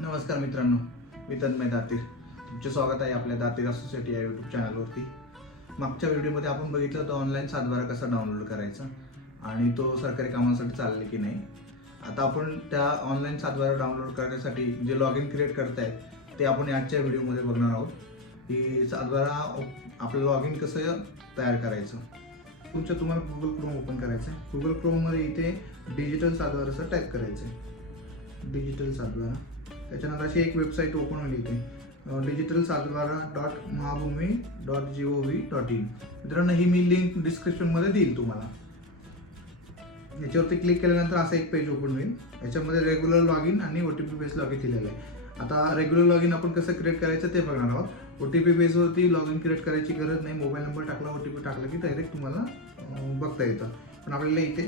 नमस्कार मित्रांनो मी तन्मय दातीर तुमचे स्वागत आहे आपल्या दातीर असोसिएटी या यूट्यूब चॅनलवरती मागच्या व्हिडिओमध्ये आपण बघितलं होतं ऑनलाईन सातबारा कसा डाउनलोड करायचा आणि तो सरकारी कामासाठी चालले की नाही. आता आपण त्या ऑनलाईन सातबारा डाउनलोड करण्यासाठी जे लॉग इन क्रिएट करतायत ते आपण आजच्या व्हिडिओमध्ये बघणार आहोत. की सातबारा आपलं लॉग इन कसं तयार करायचं? तुमच्या तुम्हाला गुगल क्रोम ओपन करायचं आहे गुगल क्रोममध्ये इथे डिजिटल सातबारा असं टाईप करायचं आहे डिजिटल सातबारा. त्याच्यानंतर अशी एक वेबसाईट ओपन होईल इथे डिजिटल सातबारा dot Mahabhumi dot G O V dot in मित्रांनो ही मी लिंक डिस्क्रिप्शनमध्ये देईल तुम्हाला. याच्यावरती क्लिक केल्यानंतर असं एक पेज ओपन होईल. याच्यामध्ये रेग्युलर लॉग इन आणि O T P base log in दिलेलं आहे. आता रेग्युलर लॉग इन आपण कसं क्रिएट करायचं ते बघणार आहोत. ओ टी पी बेसवरती लॉग इन क्रिएट करायची गरज नाही. मोबाईल नंबर टाकला ओ टी पी टाकला की डायरेक्ट तुम्हाला बघता येतं. पण आपल्याला इथे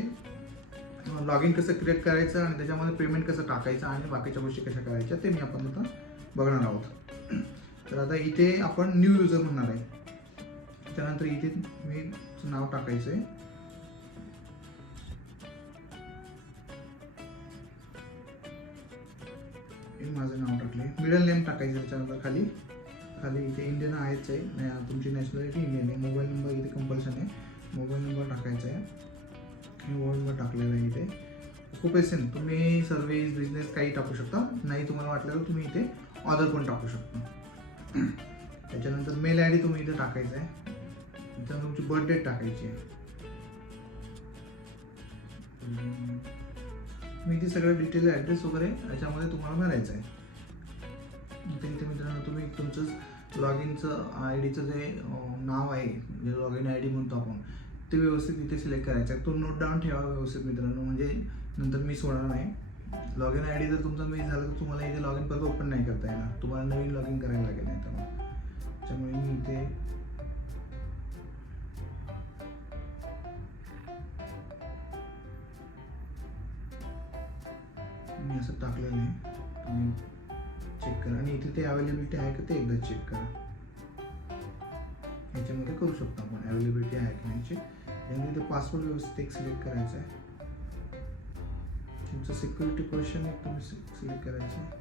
लॉग इन कसं क्रिएट करायचं आणि त्याच्यामध्ये पेमेंट कसं टाकायचं आणि बाकीच्या गोष्टी कशा करायच्या ते मी आपण आता बघणार आहोत. तर आता इथे आपण न्यू युजर म्हणणार आहे. त्यानंतर इथे मी नाव टाकायचं आहे माझं नाव टाकले मिडल नेम टाकायचं त्याच्यानंतर खाली. खाली इथे इंडियन आहेच आहे. नाही, तुमची नॅशनॅलिटी इंडियन आहे. मोबाईल नंबर इथे कंपल्शन आहे. मोबाईल नंबर टाकायचा आहे. मोबाईल नंबर टाकलेलं आहे इथे. ऑक्युपेशन तुम्ही सर्व्हिस बिझनेस काही टाकू शकता. नाही तुम्हाला वाटलं तर तुम्ही इथे ऑर्डर पण टाकू शकता. त्याच्यानंतर मेल आय डी तुम्ही इथे टाकायचा आहे. त्याच्यानंतर तुमची बर्थ डेट टाकायची आहे. मी ती सगळं डिटेल ॲड्रेस वगैरे याच्यामध्ये तुम्हाला भरायचं आहे. इथे मित्रांनो तुम्ही तुमचं लॉग इनचं आय डीचं जे नाव आहे जे लॉग इन आय डी म्हणतो आपण ते व्यवस्थित इथे सिलेक्ट करायचं. आहे तो नोट डाऊन ठेवा व्यवस्थित मित्रांनो. म्हणजे नंतर मिस होणार नाही. लॉग इन आय डी जर तुमचा मिस झाला तर तुम्हाला इथे लॉग इन परत ओपन नाही करता येणार. तुम्हाला नवीन लॉग इन करायला लागेल नाही तर त्यामुळे मी इथे मी असं टाकलेलं आहे. तुम्ही चेक करा. आणि इथे ते अवेलेबिलिटी आहे का ते एकदा चेक करा. याच्यामध्ये करू शकतो आपण. अवेलेबिलिटी आहे की नाही चेक त्यामध्ये इथे पासवर्ड व्यवस्थित एक सिलेक्ट करायचा आहे. तुमचं सिक्युरिटी क्वेश्चन एक तुम्ही सिलेक्ट करायचं आहे.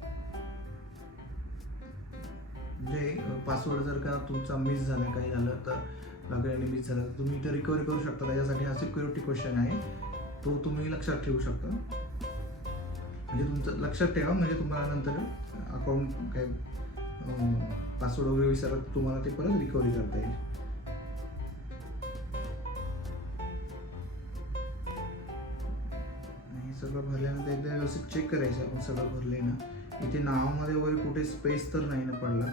म्हणजे पासवर्ड जर का तुमचा मिस झाला काही झालं तर लॉगिन मिस झालं तर तुम्ही इथे रिकव्हरी करू शकता. त्याच्यासाठी हा सिक्युरिटी क्वेश्चन आहे. तो तुम्ही लक्षात ठेवू शकता. म्हणजे तुमचं लक्षात ठेवा म्हणजे तुम्हाला नंतर अकाउंट काय पासवर्ड वगैरे विचारत तुम्हाला ते परत रिकव्हरी करता येईल. सगळं भरल्यानंतर एकदा व्यवस्थित चेक करायचं आपण सगळं भरले ना इथे नावामध्ये वगैरे कुठे स्पेस तर नाही ना पडला.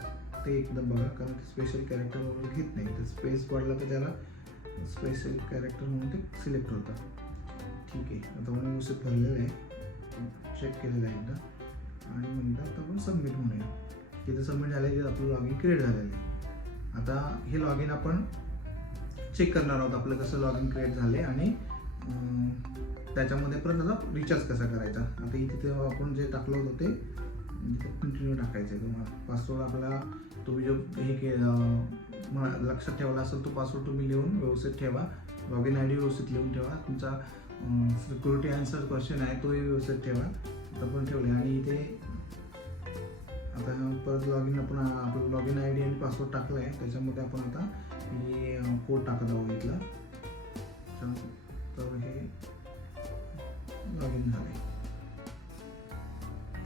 ते एकदम बघा कारण ते स्पेशल कॅरेक्टर वगैरे घेत नाही. तर स्पेस पडला तर त्याला स्पेशल कॅरेक्टर म्हणून ते सिलेक्ट होतं ठीक आहे. आता आपण व्यवस्थित भरलेलं आहे. चेक केलेलं आहे एकदा. आणि म्हणतात आता आपण सबमिट म्हणूया तिथे सबमिट झालं की आपलं लॉग इन क्रिएट झालेलं आहे. आता हे लॉग इन आपण चेक करणार आहोत आपलं कसं लॉग इन क्रिएट झाले आणि त्याच्यामध्ये परत आता रिचार्ज कसा करायचा? आता इथे आपण जे टाकलं होतं ते कंटिन्यू टाकायचं आहे तुम्हाला. पासवर्ड आपला तुम्ही जो हे के लक्षात ठेवला असेल तो पासवर्ड तुम्ही लिहून व्यवस्थित ठेवा. लॉग इन आय डी व्यवस्थित लिहून ठेवा. तुमचा सिक्युरिटी आन्सर क्वेश्चन आहे तोही व्यवस्थित ठेवा. आता पण ठेवले आणि इथे आता परत लॉग इन आपण आपलं लॉग इन आय डी आणि पासवर्ड टाकला आहे त्याच्यामध्ये आपण आता हे कोड टाकत आहोत इथला. तर- तर हे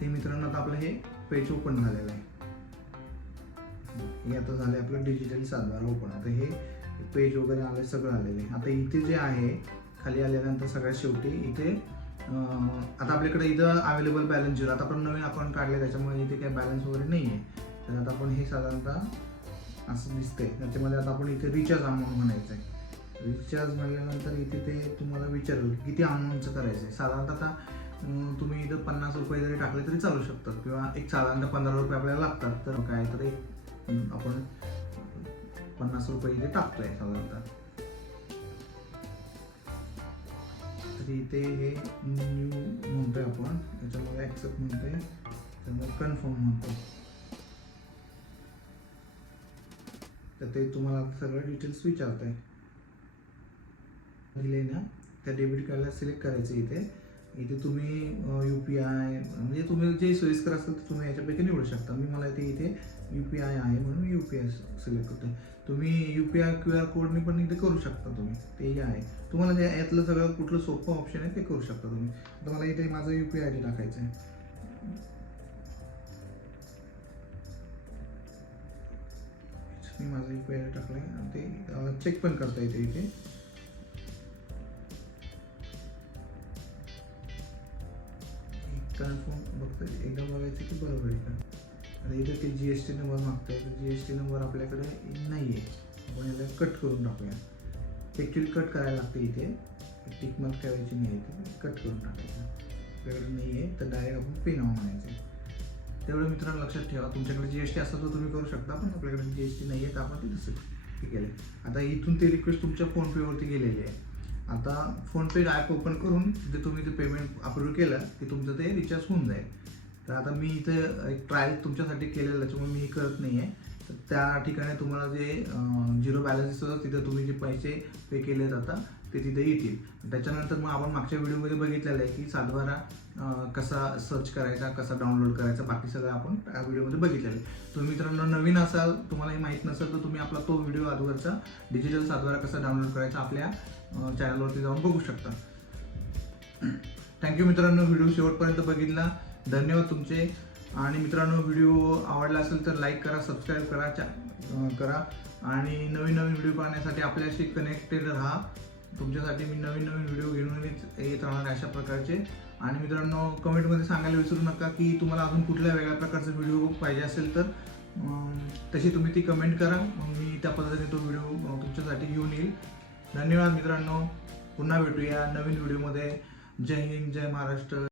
ते मित्रांनो आता आपलं हे पेज ओपन झालेलं आहे. हे आता झालं आपलं डिजिटल सातबारा ओपन आता हे पेज वगैरे आलं सगळं आलेलं आहे. आता इथे जे आहे खाली आल्यानंतर सगळ्यात शेवटी इथे आता आपल्याकडे इथं अवेलेबल बॅलन्स झिरो आता आपण नवीन अकाउंट काढले त्याच्यामुळे इथे काही बॅलन्स वगैरे नाही आहे तर आता आपण हे साधारणतः असं दिसतंय. त्याच्यामध्ये आता आपण इथे रिचार्ज अमाऊंट म्हणायचं आहे रिचार्ज म्हणल्यानंतर इथे ते तुम्हाला विचारेल किती अमाऊंटचं करायचं आहे साधारणतः आता तुम्ही इथं पन्नास रुपये जरी टाकले तरी चालू शकतात. किंवा एक साधारणतः पंधरा रुपये आपल्याला लागतात. तर काय तर एक आपण पन्नास रुपये इथे टाकतोय साधारणतः. तर इथे हे न्यू म्हणतोय आपण. याच्यामध्ये ॲक्सेप्ट म्हणतोय. त्यामुळे कन्फर्म म्हणतो तर ते तुम्हाला सगळं डिटेल्स विचारत आहे दिले ना? त्या डेबिट कार्डला सिलेक्ट करायचं इथे. इथे तुम्ही यू पी आय म्हणजे तुम्ही जे सोयीस्कर असेल ते तुम्ही याच्यापैकी निवडू शकता. मी मला इथे इथे यू पी आय आहे म्हणून यू पी आय सिलेक्ट करतो तुम्ही U P I Q R कोडने पण इथे करू शकता तुम्ही. तेही आहे. तुम्हाला जे यातलं सगळं कुठलं सोपं ऑप्शन आहे ते करू शकता तुम्ही. आता मला इथे माझं यू पी आय डी टाकायचं आहे. मी माझं यू पी आय टाकलं आहे आणि ते चेक पण करता येते इथे. ट्रान्सफॉर्म बघता एकदा बघायचं की बरोबर आहे का? आता इथं ते जी एस टी नंबर मागतंय तर जी एस टी नंबर आपल्याकडे नाही आहे आपण याला कट करून टाकूया. ॲक्च्युली कट करायला लागतं इथे. टिक मार्क ठेवायची नाही आहे कट करून टाकायचं आपल्याकडे नाही आहे तर डायरेक्ट आपण पे नाव म्हणायचं तेवढं मित्रांनो लक्षात ठेवा तुमच्याकडे जी एस टी असेल तर तुम्ही करू शकता पण आपल्याकडे जी एस टी नाही आहे तर आपण ते तसं ठीक केलं आता इथून ते रिक्वेस्ट तुमच्या फोनपेवरती गेलेली आहे. आता फोनपे ॲप ओपन करून जे तुम्ही ते पेमेंट अप्रूव्ह केलं की तुमचं ते रिचार्ज होऊन जाईल. तर आता मी इथे एक ट्रायल तुमच्यासाठी केलेलं आहे, त्याच्यामुळे मी हे करत नाही आहे तर त्या ठिकाणी तुम्हाला जे झिरो बॅलन्स असतात तिथं तुम्ही जे पैसे पे केले जातात ते तिथे येतील. त्याच्यानंतर मग आपण मागच्या व्हिडिओमध्ये बघितलेलं आहे की सातबारा कसा सर्च करायचा कसा डाउनलोड करायचा बाकी सगळं आपण त्या व्हिडिओमध्ये बघितलेलं आहे. तुम्ही मित्रांनो नवीन असाल तुम्हाला हे माहीत नसेल तर तुम्ही आपला तो व्हिडिओ अगोदरचा डिजिटल सातबारा कसा डाउनलोड करायचा आपल्या चॅनलवरती जाऊन बघू शकता. थँक्यू मित्रांनो व्हिडिओ शेवटपर्यंत बघितला. धन्यवाद तुमचे. आणि मित्रांनो व्हिडिओ आवडला असेल तर लाईक करा सबस्क्राईब करा चा करा. आणि नवीन नवीन व्हिडिओ पाहण्यासाठी आपल्याशी कनेक्टेड राहा. तुमच्यासाठी मी नवीन नवीन व्हिडिओ घेऊन येत राहणार अशा प्रकारचे. आणि मित्रांनो कमेंटमध्ये सांगायला विसरू नका की तुम्हाला अजून कुठल्या वेगळ्या प्रकारचा व्हिडिओ पाहिजे असेल तर तशी तुम्ही ती कमेंट करा. मग मी त्या पद्धतीने तो व्हिडिओ तुमच्यासाठी घेऊन येईल. धन्यवाद मित्रांनो. पुन्हा भेटूया नवीन व्हिडिओमध्ये जय हिंद जय महाराष्ट्र.